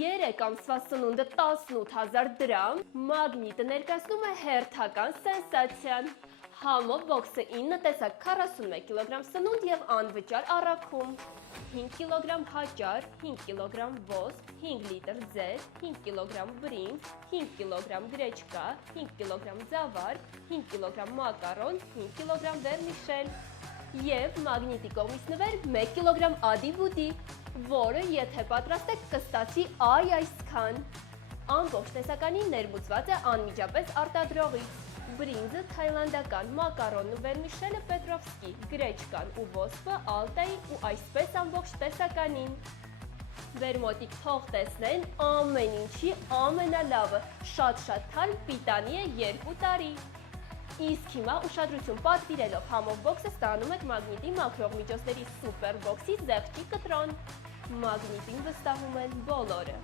3 ամսվա սնունդը 18,000 դրամ, մագնիտը ներկայացնում է հերթական սենսացիան։ Համով բոքսը 9 տեսակ 41 կգ սնունդ և անվճար առաքում, 5 կգ հաճար, 5 կգ ոսկ, 5 լիտր ձետ, 5 կգ բրինձ, 5 կգ գրեչկա, 5 կգ ձավար, 5 կգ մակարոն, 5 կգ վերմիշել և մագնիտի կողմից նվեր 1 կգ ադի-բուդի, որը եթե պատրաստեք կստացի այսքան։ Ամբողջ տեսականին ներմուծված է անմիջապես արտադրողից։ Բրինձը թայլանդական, մակարոնն ու վերմիշելը պետրովսկի, գրեչկան ու ոսկը ալտայի ու այսպես ամբողջ տեսականին։ Վերմոտիկ թող տեսնեն ամեն ինչի ամենալավը, շատ թարմ պիտանի է 2 տարի։ Իսկ հիմա ուշադրություն պատվիրելով համով բոքսը ստանում եք մագնիտի մաքրող միջոցների սուպեր բոքսի զեղչի կտրոն։ Մագնիտին վստահում են բոլորը։